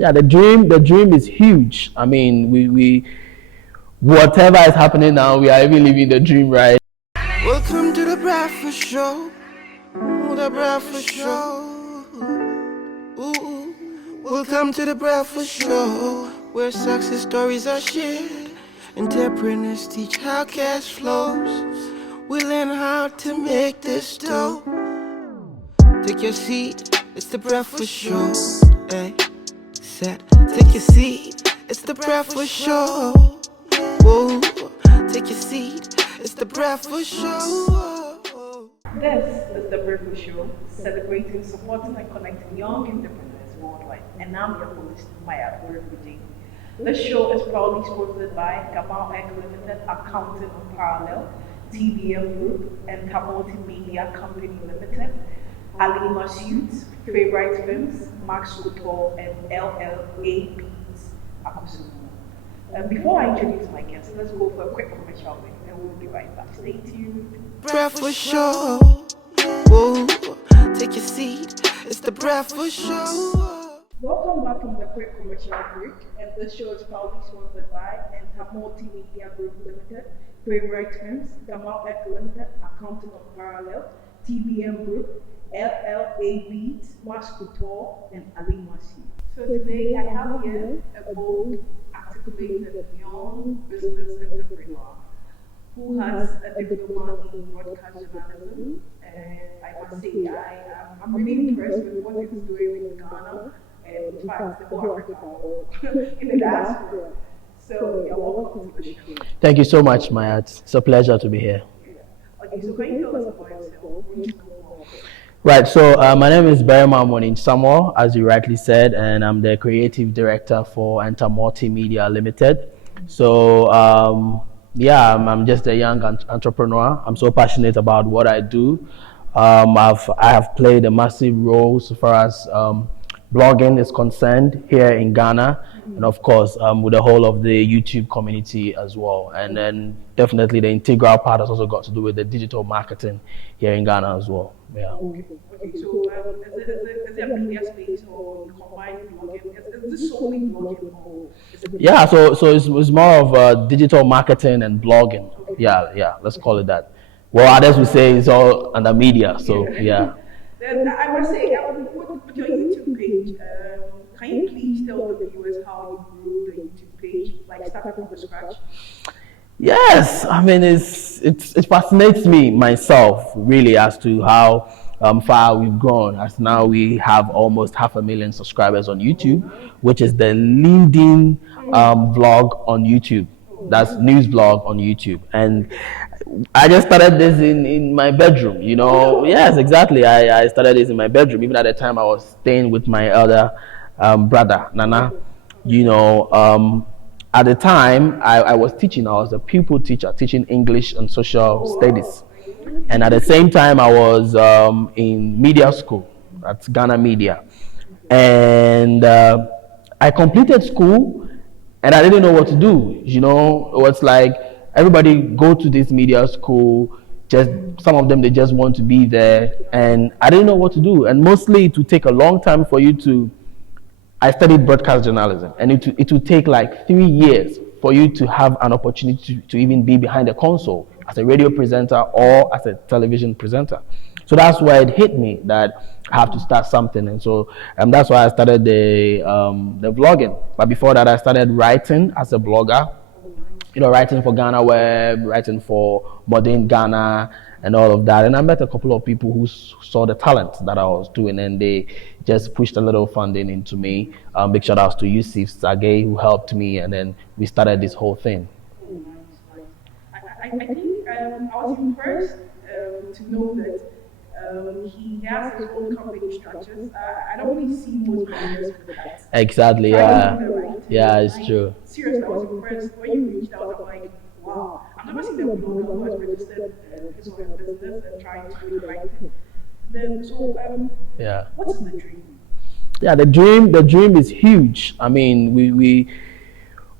Yeah, the dream is huge. I mean, we whatever is happening now, we are even living the dream, right? Welcome to the Breakfast Show. The Breakfast Show. Ooh. Welcome to the Breakfast Show, where success stories are shared. Entrepreneurs teach how cash flows. We learn how to make this dough. Take your seat, it's the Breakfast Show. Hey, set, take your seat, it's the Breakfast Show. Whoa, take your seat, it's the Breakfast Show. This is the Breakfast Show, celebrating, supporting, and connecting young entrepreneurs worldwide. And I'm your host, Maya Urufujing. This show is proudly sponsored by Entamoty Limited, Accounting on Parallel, TBM Group, and Entamoty Media Limited, Alima Suits, Favorite Films, Max Couture, and LLA Beats, Akusumu. Before I introduce my guests, let's go for a quick commercial break, and we'll be right back. Stay tuned. Breakfast Show. Whoa, take your seat. It's the Breakfast Show. Welcome back from the quick commercial break, and this show is proudly sponsored by Entamoty Media Limited, Favorite Films, Entamoty Limited, Accounting on Parallel, TBM Group, LLA Beats, Max Couture, and Alima C. So today I have here a bold, articulated young business entrepreneur who has a diploma in broadcast journalism, and I must say I'm really impressed with what he's doing in Ghana, and in fact the whole Africa in the diaspora. So you're welcome to the show. Thank you so much, Maya. It's a pleasure to be here. Okay, so can you tell us about yourself? What do you do more? Right, so my name is Amoaning Samuel, as you rightly said, and I'm the creative director for Entamoty Media Limited. So I'm just a young entrepreneur. I'm so passionate about what I do. I have played a massive role so far as blogging is concerned here in Ghana, and of course with the whole of the YouTube community as well. And then definitely the integral part has also got to do with the digital marketing here in Ghana as well. Yeah. Okay, so is it a media space or you combine blogging? Is this solely blogging or is it? Yeah, so it's more of digital marketing and blogging. Okay. Yeah, let's call it that. Well, others would say it's all under media. So yeah. Then I must say, with your YouTube page, can you please tell the viewers how you grew the YouTube page, like starting from the scratch? Yes, I mean it fascinates me myself really as to how far we've grown. As now we have almost 500,000 subscribers on YouTube, which is the leading vlog on YouTube. That's news vlog on YouTube, and I just started this in my bedroom. You know, yes, exactly. I started this in my bedroom. Even at the time, I was staying with my elder brother Nana. You know. At the time, I was teaching. I was a pupil teacher, teaching English and social studies. And at the same time, I was in media school at Ghana Media. And I completed school, and I didn't know what to do. You know, it was like everybody go to this media school. Just some of them, they just want to be there. And I didn't know what to do. And mostly it would take a long time for you to I studied broadcast journalism, and it would take like 3 years for you to have an opportunity to even be behind a console as a radio presenter or as a television presenter. So that's why it hit me that I have to start something, and so that's why I started the vlogging. But before that, I started writing as a blogger. You know, writing for Ghana Web, writing for Modern Ghana, and all of that. And I met a couple of people who saw the talent that I was doing, and they just pushed a little funding into me. Big shout outs to Yusuf Sage, who helped me, and then we started this whole thing. I think I was impressed to know that he has his own company structures. I don't really see most players with that. Exactly, yeah. Yeah, it's true. Seriously, I was impressed when you reached out. I'm like, wow, I've never seen a blogger who has registered his own business and trying to do the right thing. Then, so, yeah. What's the dream? Yeah, the dream is huge. I mean, we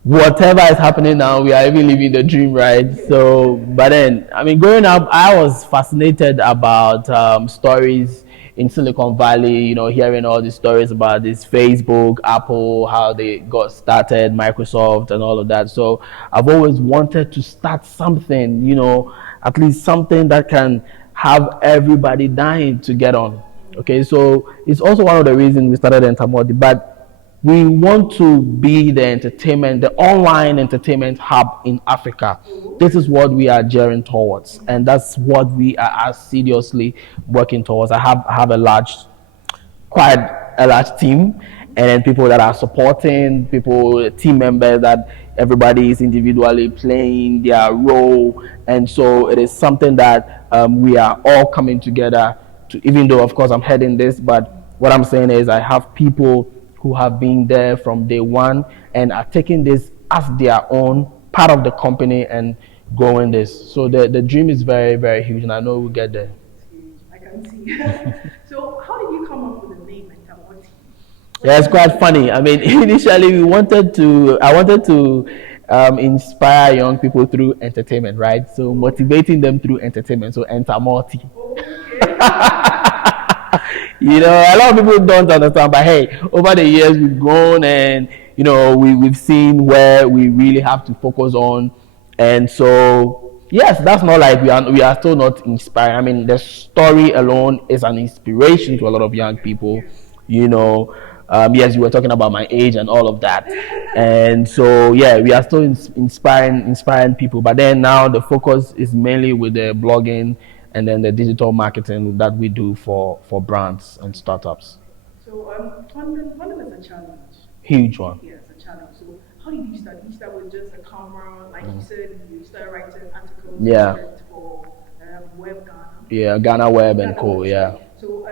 whatever is happening now, we are even living the dream, right? So, but then, I mean, growing up, I was fascinated about stories in Silicon Valley, hearing all these stories about this Facebook, Apple, how they got started, Microsoft, and all of that. So I've always wanted to start something, at least something that can have everybody dying to get on. Okay, so it's also one of the reasons we started Entamoty, but we want to be the online entertainment hub in Africa. This is what we are gearing towards, and that's what we are seriously working towards. I have quite a large team, and then people that are supporting, team members that everybody is individually playing their role, and so it is something that we are all coming together to. Even though, of course, I'm heading this, but what I'm saying is I have people who have been there from day one and are taking this as their own part of the company and growing this. So the dream is very, very huge, and I know we'll get there. I can see. So how did you come up with the name Entamoty? Yeah, it's quite funny. I mean, initially I wanted to inspire young people through entertainment, right? So motivating them through entertainment. So Entamoty. Okay. A lot of people don't understand, but hey, over the years we've grown, and we've seen where we really have to focus on, and so yes, that's not like we are still not inspired. I mean, the story alone is an inspiration to a lot of young people. Yes, you were talking about my age and all of that, and so yeah, we are still inspiring people. But then now the focus is mainly with the blogging and then the digital marketing that we do for brands and startups. So funding is a challenge. Huge one. Yeah, it's a challenge. So how did you start? Did you start with just a camera, like you said, you started writing articles, yeah, for Web Ghana. Yeah, Ghana Web and Co. Yeah. So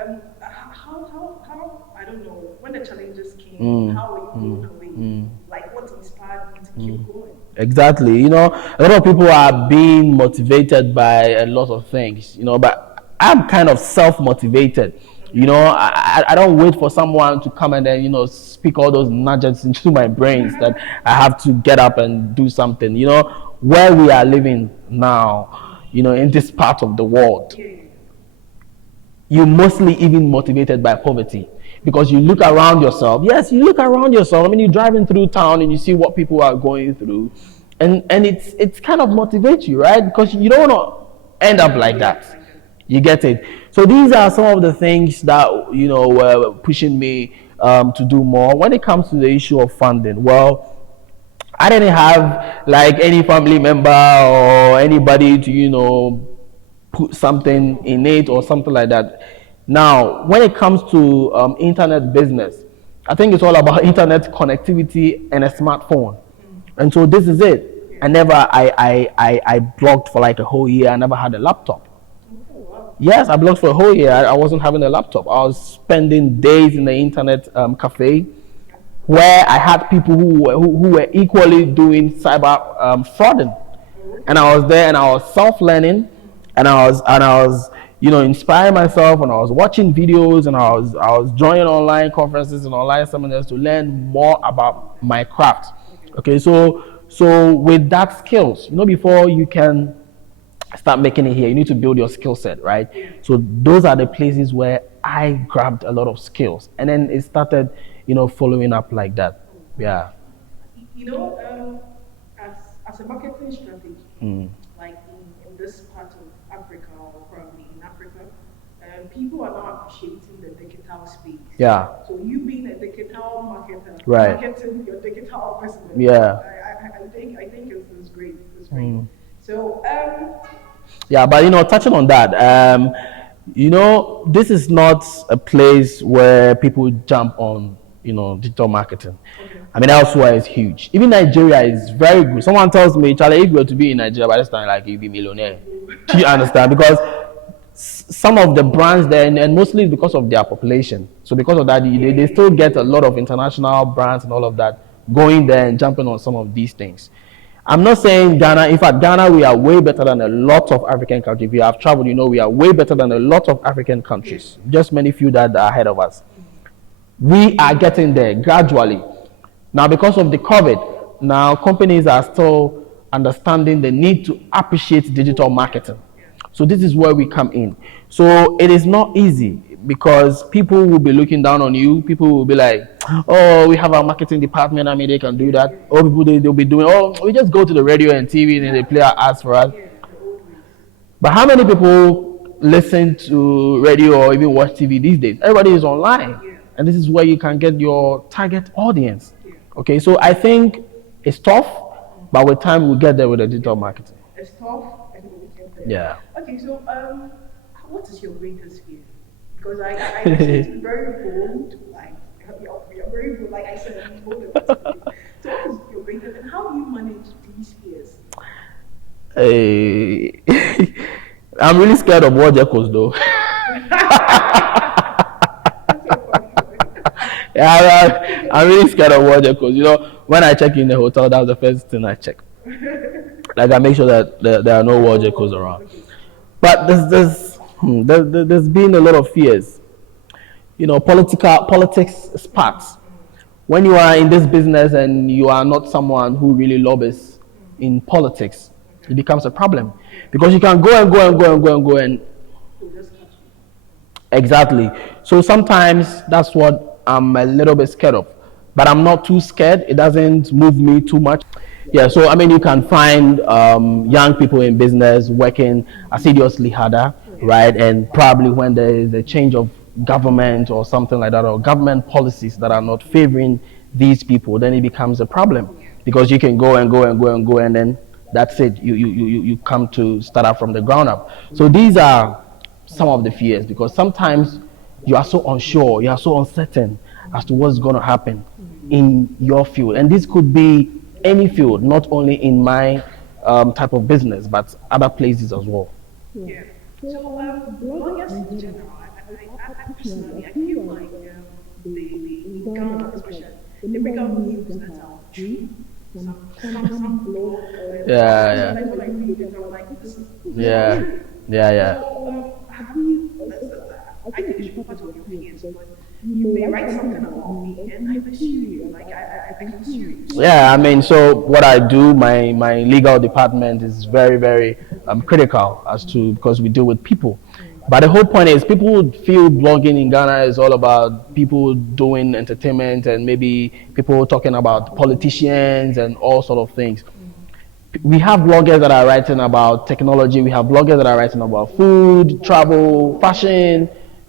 how I don't know, when the challenges came, how were you blown away? Like what inspired you to keep going? Exactly. A lot of people are being motivated by a lot of things, but I'm kind of self-motivated. I don't wait for someone to come and then, speak all those nudges into my brains that I have to get up and do something. Where we are living now, in this part of the world, you're mostly even motivated by poverty. Because you look around yourself. Yes, you look around yourself. I mean, you're driving through town and you see what people are going through, and it's kind of motivates you, right? Because you don't want to end up like that. You get it. So these are some of the things that were pushing me to do more. When it comes to the issue of funding, well, I didn't have like any family member or anybody to put something in it or something like that. Now, when it comes to internet business, I think it's all about internet connectivity and a smartphone. And so this is it. I blogged for like a whole year. I never had a laptop. Yes, I blogged for a whole year. I wasn't having a laptop. I was spending days in the internet cafe where I had people who were equally doing cyber frauding. And I was there and I was self-learning and I was inspire myself, and I was watching videos, and I was joining online conferences and online seminars to learn more about my craft. Okay, so with that skills, before you can start making it here, you need to build your skill set, right? So those are the places where I grabbed a lot of skills, and then it started, following up like that. Yeah. As a marketing strategy, like in this part of Africa, or probably in Africa, people are now appreciating the digital space. Yeah. So you being a digital marketer, right, marketing your digital person. Yeah. I think it's great. It's great. So yeah, but touching on that, this is not a place where people jump on digital marketing. Okay. I mean, elsewhere is huge. Even Nigeria is very good. Someone tells me, Charlie, if you were to be in Nigeria by this time, like you'd be millionaire. Do you understand? Because some of the brands there, and mostly because of their population. So because of that, they still get a lot of international brands and all of that going there and jumping on some of these things. I'm not saying Ghana. In fact, Ghana, we are way better than a lot of African countries. If you have traveled, we are way better than a lot of African countries. Just many few that are ahead of us. We are getting there gradually. Now, because of the COVID, now companies are still understanding the need to appreciate digital marketing. So this is where we come in. So it is not easy. because people will be looking down on you. People will be like, "Oh, we have our marketing department. I mean, they can do that." Or people they'll be doing, "Oh, we just go to the radio and TV and they play our ads for us." But how many people listen to radio or even watch TV these days? Everybody is online, and this is where you can get your target audience. Okay, so I think it's tough, but with time we'll get there with the digital marketing. It's tough and we get there. Yeah. Okay, so what is your greatest fear? Because I see it's very bold, like you're very bold, like I said, I'm bold about it. So what is your greatest and how do you manage these fears? Hey, I'm really scared of war jackals though. Yeah, I'm really scared of war jackals. You know, when I check in the hotel, that's the first thing I check. Like I make sure that there are no war jackals around. But there's been a lot of fears. You know, politics sparks. When you are in this business and you are not someone who really lobbies in politics, it becomes a problem because you can go and exactly. So sometimes that's what I'm a little bit scared of, but I'm not too scared. It doesn't move me too much. Yeah, so I mean, you can find young people in business working assiduously harder, right? And probably when there is a change of government or something like that, or government policies that are not favoring these people, then it becomes a problem because you can go, and then that's it. You come to start out from the ground up. So these are some of the fears because sometimes you are so unsure, you are so uncertain as to what's going to happen in your field, and this could be any field, not only in my type of business, but other places as well. Yeah. So bloggers in general, I personally, I feel like in Ghana especially, they bring out news that are true. Some blog. Yeah. Sometimes when I read it, I'm like, this is Yeah. So, have you? I think it should be part of your fears, but you may write something about me, and I pursue you. Like I pursue you. Yeah, I mean, so what I do, my legal department is very critical as to because we deal with people. But the whole point is people would feel blogging in Ghana is all about people doing entertainment and maybe people talking about politicians and all sort of things. We have bloggers that are writing about technology. We have bloggers that are writing about food, travel, fashion,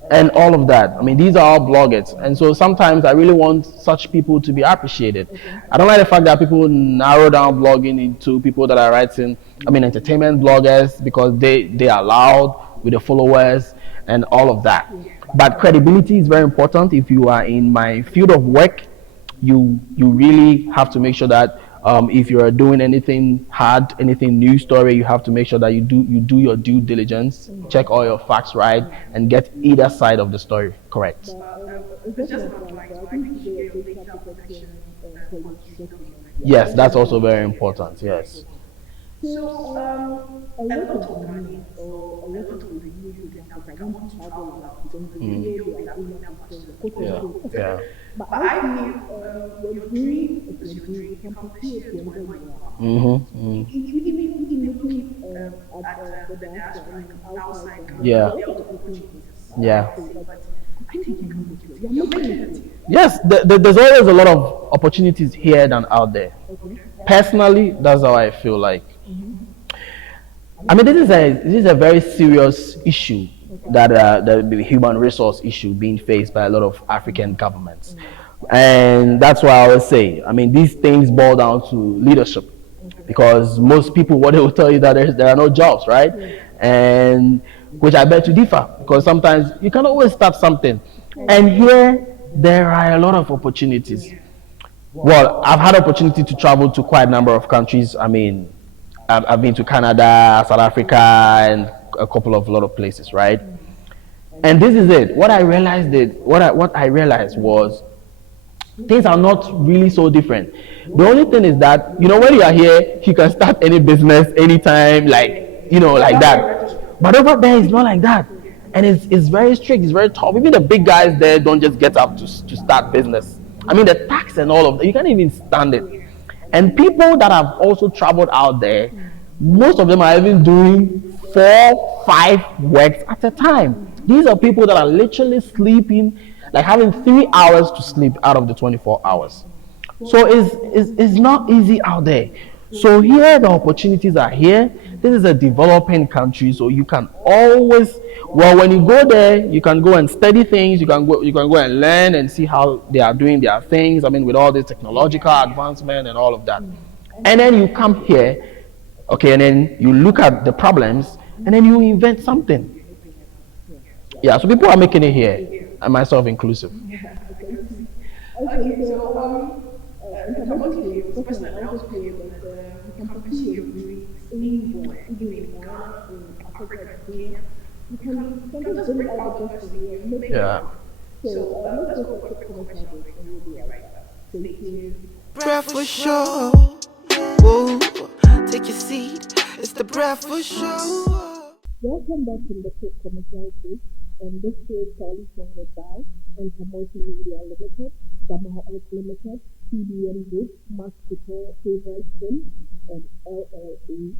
and all of that. I mean, these are all bloggers. And so sometimes I really want such people to be appreciated. I don't like the fact that people narrow down blogging into people that are writing, entertainment bloggers because they are loud with the followers and all of that. But credibility is very important. If you are in my field of work, you really have to make sure that if you are doing anything hard, anything news story, you have to make sure that you do your due diligence, check all your facts right, and get either side of the story correct. It's just about advice, but I think you should get your data protection policy. Yes, that's also very important. Yes. So, a lot of Ghanaians or a lot of the youth in Africa want to travel out. They don't be that Yeah. But I feel your dream is your dream. You can pursue it wherever you are. Even looking at the diaspora, like outside Ghana, there are opportunities. Yeah. But I think you can make it. You're making it. Yes, there's always a lot of opportunities here than out there. Personally, that's how I feel like. I mean, this is a very serious issue that the human resource issue being faced by a lot of African governments, and that's why I always say, I mean, these things boil down to leadership, because most people, what they will tell you that there are no jobs, right? And which I bet you differ, because sometimes you can always start something, and here there are a lot of opportunities. Well, I've had opportunity to travel to quite a number of countries. I mean, I've been to Canada, South Africa, and a lot of places, right? And this is it. What I realized was things are not really so different. The only thing is that, when you are here, you can start any business anytime, like that. But over there, it's not like that. And it's very strict, it's very tough. Even the big guys there don't just get up to start business. I mean, the tax and all of that, you can't even stand it. And people that have also traveled out there, most of them are even doing 4, 5 works at a time. These are people that are literally sleeping, like having 3 hours to sleep out of the 24 hours. So it's not easy out there. So here the opportunities are here. This is a developing country, so you can always, well, when you go there, you can go and study things. You can go and learn and see how they are doing their things. I mean, with all this technological advancement and all of that, and then you come here, okay, and then you look at the problems, and then you invent something. Yeah, so people are making it here, and myself inclusive. Okay, so Entamoty was personally I was paying that the company of doing anywhere, even in Ghana, in Africa, in Kenya, you can just break out the person and make Yeah. So let's go for a quick commercial break and we'll be right back. Stay tuned. Breakfast show. Whoa, take your seat. It's the breakfast show. Welcome back from the quick commercial break, and this show is proudly sponsored by Entamoty Media Limited, Tramadol Limited, TBM Group, Mass Couture, Favorite Film, and LLAE.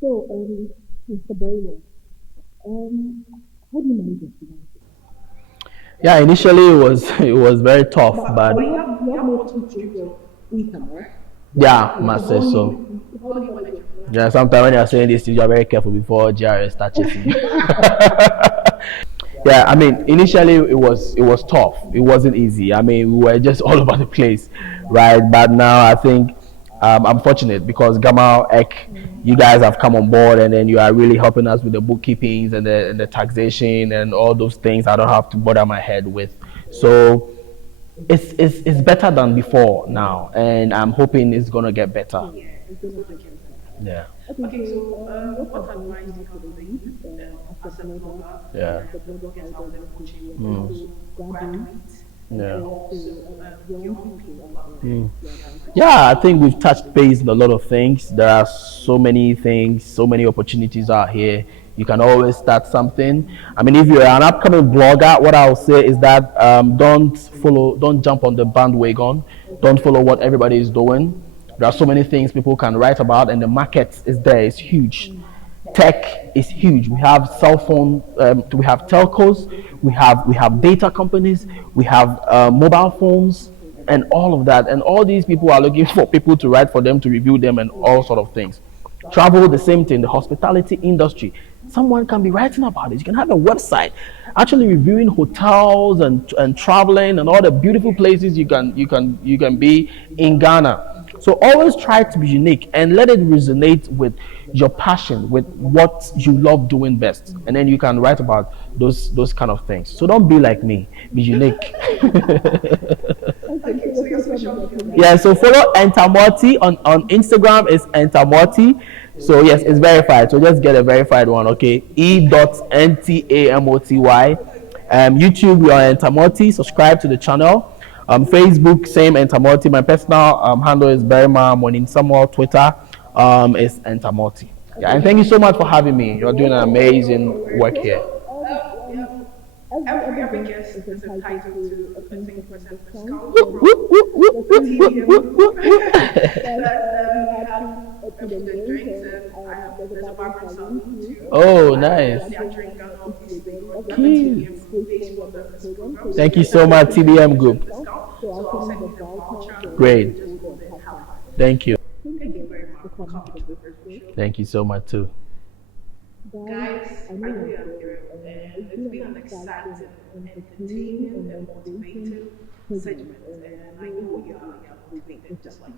So, Mr. Barrow, how do you manage your finances? Yeah, initially it was very tough, but You have multiple streams of income, right? yeah, must say so. How do you manage your finances? Yeah, sometimes when you're saying this, you are very careful before GRS start chasing you. Yeah, I mean, initially it was tough. It wasn't easy. I mean, we were just all over the place, right? But now I think I'm fortunate because Gamal Ek, you guys have come on board, and then you are really helping us with the bookkeepings and the taxation and all those things. I don't have to bother my head with. So it's better than before now, and I'm hoping it's gonna get better. Yeah. Okay, so what advice do you have for the youth as a blogger, Yeah. the bloggers out there coaching, and also graduates, Yeah. and also young people out there? Yeah, I think we've touched base on a lot of things. There are so many things, so many opportunities out here. You can always start something. I mean, if you're an upcoming blogger, what I'll say is that don't jump on the bandwagon. Don't follow what everybody is doing. There are so many things people can write about, and the market is there. It's huge. Tech is huge. We have cell phone, we have telcos, we have data companies, we have mobile phones, and all of that. And all these people are looking for people to write for them, to review them, and all sort of things. Travel, the same thing. The hospitality industry, someone can be writing about it. You can have a website actually reviewing hotels and traveling and all the beautiful places you can be in Ghana. So always try to be unique and let it resonate with your passion, with what you love doing best, and then you can write about those kind of things. So don't be like me, be unique. Okay, so your social media. Yeah, so follow Entamoty on Instagram. Is Entamoty. So yes, it's verified. So just get a verified one, okay? E.Ntamoty. YouTube, we are Entamoty. Subscribe to the channel. Facebook, same Entamoty. My personal handle is Amoaning Samuel. Twitter is Entamoty. Yeah, and thank you so much for having me. You're doing an amazing work here. Every guest is entitled to a 20% discount from Whoop, whoop, whoop, whoop, whoop, whoop, whoop, whoop. the drinks, and there's a bar salon too. Oh, nice. They are drinking all these things. Cute. Thank you so much, TBM Group. So I'll send you the voucher. Great. Just go there and have fun. Thank you. Thank you very much for coming to the first show. Thank you so much too. Guys, I know you're here, and it's been an exciting, entertaining, and motivating segment, and I know you're motivated just like me.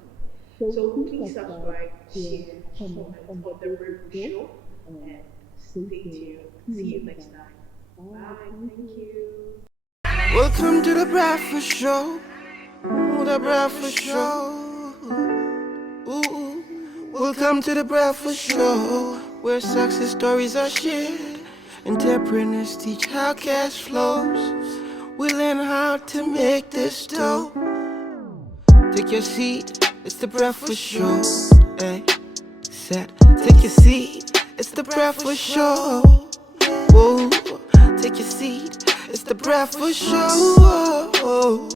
So please subscribe, share, comment on the Breakfast Show, and stay tuned. See you next time. Bye. Thank you. Welcome to the breakfast show. Ooh, the breakfast show. Ooh, welcome to the breakfast show, where success stories are shared. Entrepreneurs teach how cash flows. We learn how to make this dough. Take your seat, it's the breakfast show. Hey, set, take your seat, it's the breakfast show. Whoa, take your seat, it's the breakfast show.